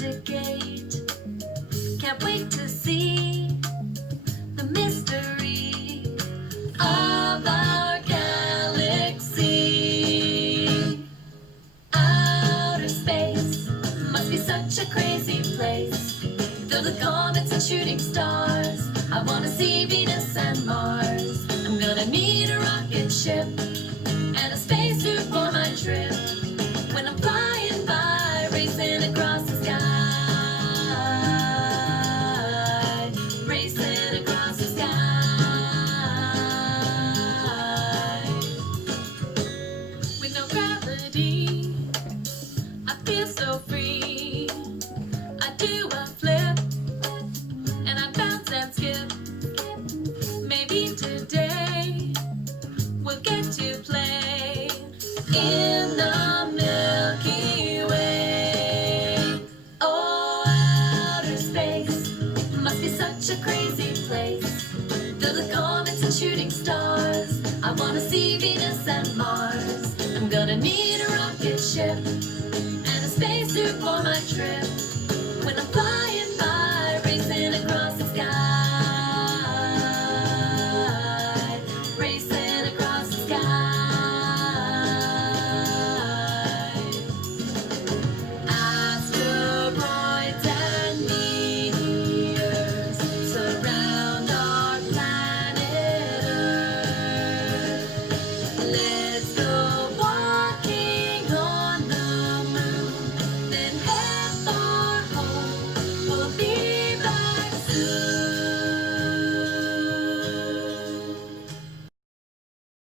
investigate. Can't wait to see the mystery of our galaxy. Outer space must be such a crazy place, filled with comets and shooting stars. I wanna see Venus and Mars. I'm gonna need a rocket ship and a spacesuit for my trip. When I'm flying by, racing across the sky, racing across the sky. With no gravity, I feel so free. I do a flip and I bounce and skip. Maybe today we'll get to play in the Milky Way. Oh, outer space must be such a crazy place, filled with comets and shooting stars. I wanna see Venus and Mars. I'm gonna need a rocket ship and a spacesuit for my trip.